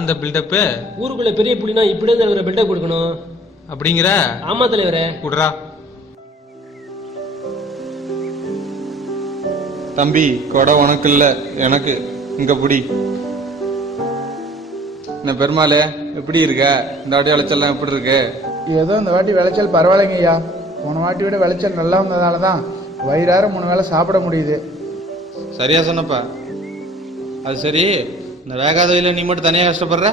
இந்த பில்டப்பு? ஊருக்குள்ள பெரிய புள்ளினா இப்படியே தலைவரை பில்டப் கொடுக்கணும் அப்படிங்கிற? ஆமா தலைவரே. குடுறா தம்பி, கொடை உனக்கு இல்ல எனக்கு. இங்க புடி. என்ன பெருமாளே, எப்படி இருக்க? இந்த வாட்டி விளைச்சல்லாம் எப்படி இருக்கு? ஏதோ இந்த வாட்டி விளைச்சல் பரவாயில்லைங்க ஐயா. போன வாட்டி விட விளைச்சல் நல்லா வந்ததால தான் வயிறார 3 வேளை சாப்பிட முடியுது. சரியா சொன்னப்பா. அது சரி, இந்த வேகாத வயல நீ மட்டும் தனியாக கஷ்டப்படுற?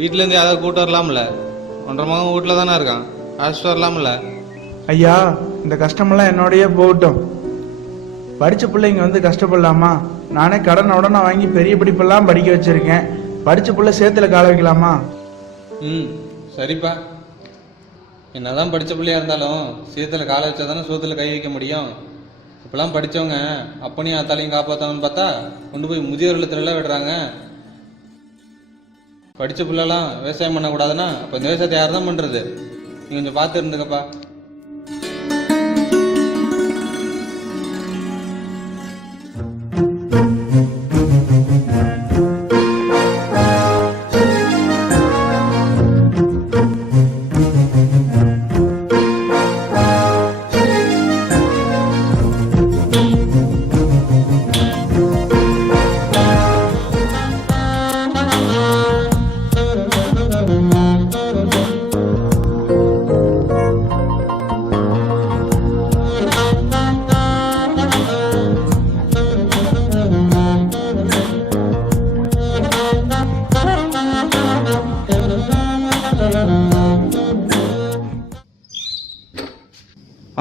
வீட்டிலேருந்து யாராவது கூட்டு வரலாம்ல? 1.5 மகன் வீட்டில் தானே இருக்கான், அழைச்சிட்டு வரலாம்ல? ஐயா, இந்த கஷ்டமெல்லாம் என்னோடய போகட்டும். படித்த பிள்ளைங்க வந்து கஷ்டப்படலாமா? நானே கடனை வாங்கி பெரிய படிப்பெல்லாம் படிக்க வச்சிருக்கேன். படித்த பிள்ளை சேத்துல கால வைக்கலாமா? சரிப்பா. என்னதான் படித்த பிள்ளையா இருந்தாலும் சேத்துல காலை வச்சா தானே சோத்துல கை வைக்க முடியும். இப்பெல்லாம் படித்தவங்க அப்பனையும் அத்தாலையும் காப்பாற்றணும்னு பார்த்தா கொண்டு போய் முதியோர் இல்லத்திலலாம் விடுறாங்க. படித்த பிள்ளைலாம் விவசாயம் பண்ணக்கூடாதுன்னா அப்போ இந்த விவசாயத்தை யார் தான் பண்ணுறது? நீ கொஞ்சம் பார்த்து இருந்துக்கப்பா.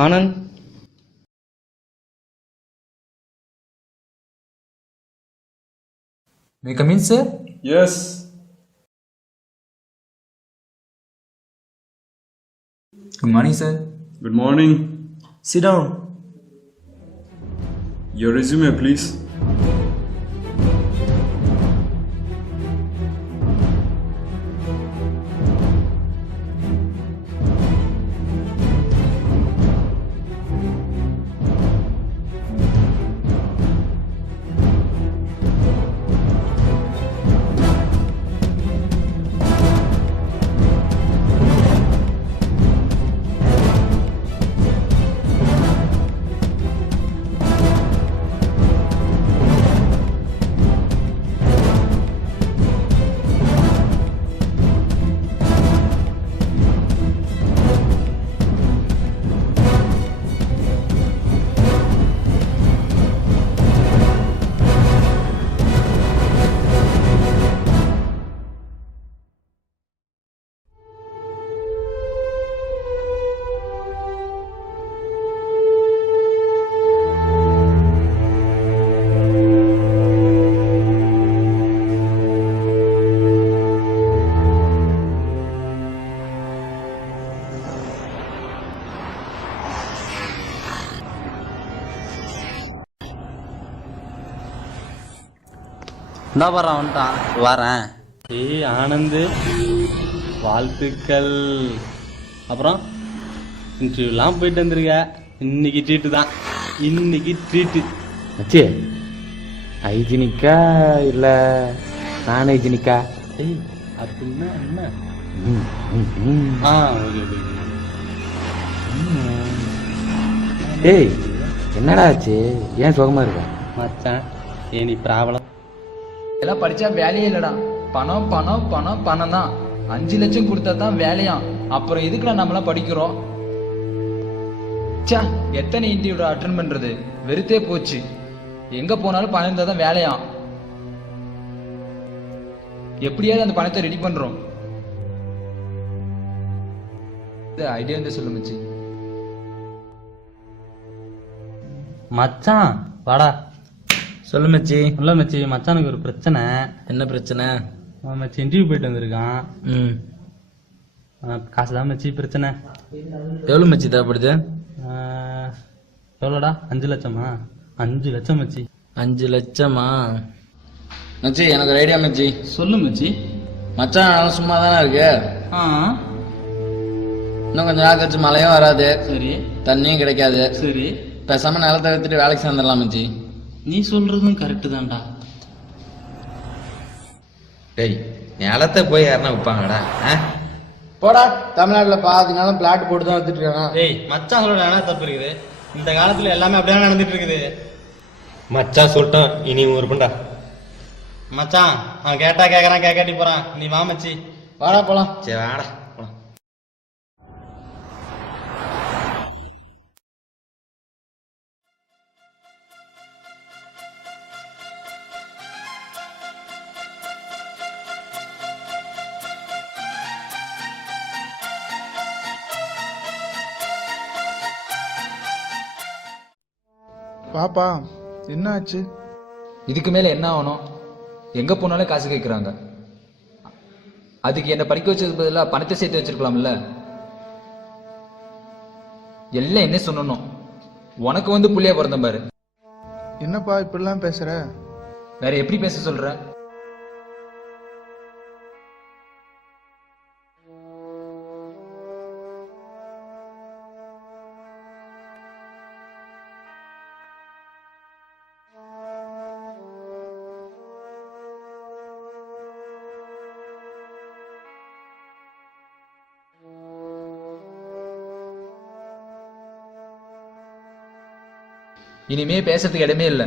Anand, May I come in, sir? Yes. Good morning, sir. Good morning. Sit down. Your resume, please. இந்தா பாரு வந்துட்டான், வரேன். ஏய் ஆனந்து, வாழ்த்துக்கள். அப்புறம் இன்டர்வியூலாம் போயிட்டு வந்திருக்க. இன்னைக்கு ட்ரீட்டு தான், இன்னைக்கு ட்ரீட்டு. மச்சி, ஹைஜீனிக்கா இல்லை நான் ஹைஜீனிக்கா? ஏய் அப்படின்னா என்ன? Okay okay. ஏய் என்னடா ஆச்சு? ஏன் சுகமா இருக்க? மச்சான், ஏன் நீ ப்ராப்ளம்? எல்லாம் படிச்சா வேலையே இல்லடா. பணம் பணம் பணம் பணம் தான். 5 லட்சம் கொடுத்தா தான் வேலையாம். அப்புறம் எதுக்குடா நம்மளாம் படிக்கிறோம்? சா, எத்தனை இன்டர்வியூ அட்டன் பண்றது? வெறுத்தே போச்சு. எங்க போனாலும் பணம் இருந்தா தான் வேலையாம். எப்படியாவது அந்த பணத்தை ரெடி பண்றோம். ஐடியா வந்து சொல்லு மச்சி. மச்சான் வாடா. சொல்லு மச்சி. இல்ல மச்சி, மச்சானுக்கு ஒரு பிரச்சனை. என்ன பிரச்சனை? மச்சி இன்டர்வியூ போயிட்டு வந்திருக்கான். காசு தான் மச்சி பிரச்சனை. எவ்வளவு மச்சி தேவைப்படுது? எவ்வளோடா? 5 லட்சமா? 5 லட்சம் மச்சி. 5 லட்சமா? மச்சி, எனக்கு ஒரு ஐடியா மச்சி. சொல்லு மச்சி. மச்சான் சும்மா தானே இருக்கு. இன்னும் கொஞ்சம் நாள் கழிச்சு மழையும் வராது, சரி, தண்ணியும் கிடைக்காது. சரி, பேசாம நிலத்தை எடுத்துட்டு வேலைக்கு சேர்ந்துடலாம் மச்சி. நீ சொல்றதும் கரெக்டு தான்டா. டேய், நிலத்தை போய் யாருன்னா விற்பாங்கடா போடா, தமிழ்நாட்டில் பாதி நாளும் பிளாட் போட்டு தான் வந்துட்டு இருக்காங்க. ஏய் மச்சான் சொல்ல என்ன தப்பு இருக்குது? இந்த காலத்துல எல்லாமே அப்படியே நடந்துட்டு இருக்குது. மச்சான் சொல்லிட்டான், இனி ஒரு பண்ணா. மச்சான் அவன் கேட்டா கேட்கறான், கேட்காட்டி போறான். நீ வா மச்சி. வாடா போலாம். சரி வாடா போலாம். பாப்பா என்ன ஆச்சு? இதுக்கு மேல என்ன ஆகணும்? எங்க போனாலும் காசு கேட்குறாங்க. அதுக்கு என்ன படிக்க வச்சதுக்கு பதிலாக பணத்தை சேர்த்து வச்சிருக்கலாம்ல. எல்லாம் என்ன சொல்லணும், உனக்கு வந்து புள்ளையா பிறந்த பாரு. என்னப்பா இப்படிலாம் பேசுற? வேற எப்படி பேச சொல்ற? இனிமே பேசுறதுக்கு இடமே இல்லை.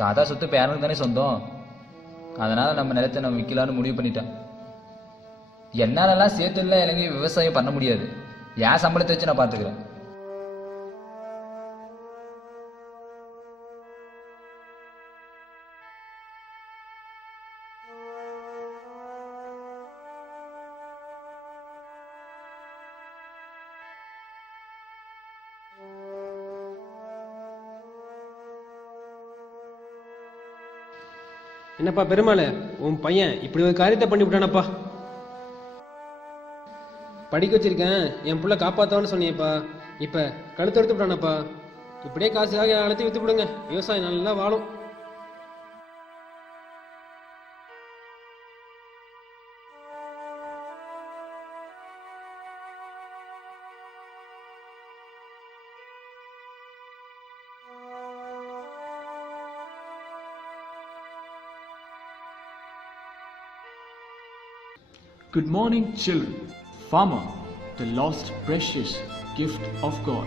தாத்தா சொத்து பேரனுக்கு தானே சொந்தம். அதனால நம்ம நிலத்தை நம்ம விற்கலான்னு முடிவு பண்ணிட்டேன். என்னாலலாம் சேர்த்துலாம் எனக்கு விவசாயம் பண்ண முடியாது. என் சம்பளத்தை வச்சு நான் பார்த்துக்கிறேன். என்னப்பா பெருமாள், உன் பையன் இப்படி ஒரு காரியத்தை பண்ணி விட்டானப்பா. படிக்க வச்சிருக்கேன், என் புள்ள காப்பாத்தான்னு சொன்னியப்பா. இப்ப கழுத்து எடுத்து விட்டானப்பா. இப்படியே காசுக்காக அழைத்து வித்து விடுங்க, விவசாயம் நல்லா வாழும். Good morning, children. Farmer, the lost precious gift of God.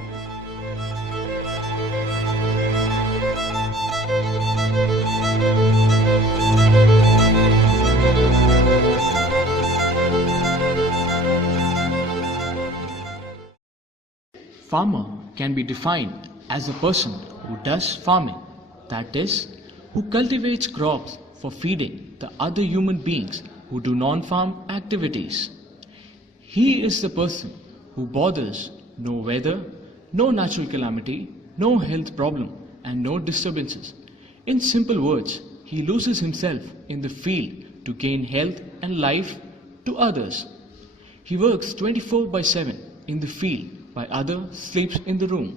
Farmer can be defined as a person who does farming, that is, who cultivates crops for feeding the other human beings who do non-farm activities. He is the person who bothers no weather, no natural calamity, no health problem, and no disturbances. In simple words, he loses himself in the field to gain health and life to others. He works 24/7 in the field while others sleeps in the room.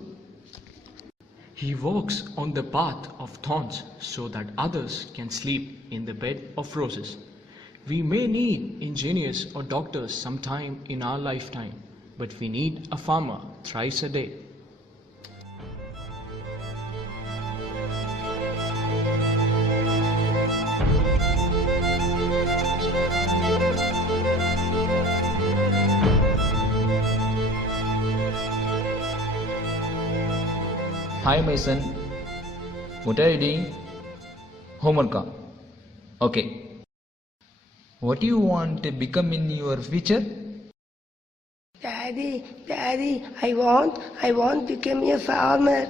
He walks on the path of thorns so that others can sleep in the bed of roses. We may need engineers or doctors sometime in our lifetime, but we need a farmer thrice a day. Hi, my son. What are you doing? Homework. Okay. What do you want to become in your future? Daddy, I want to become a farmer.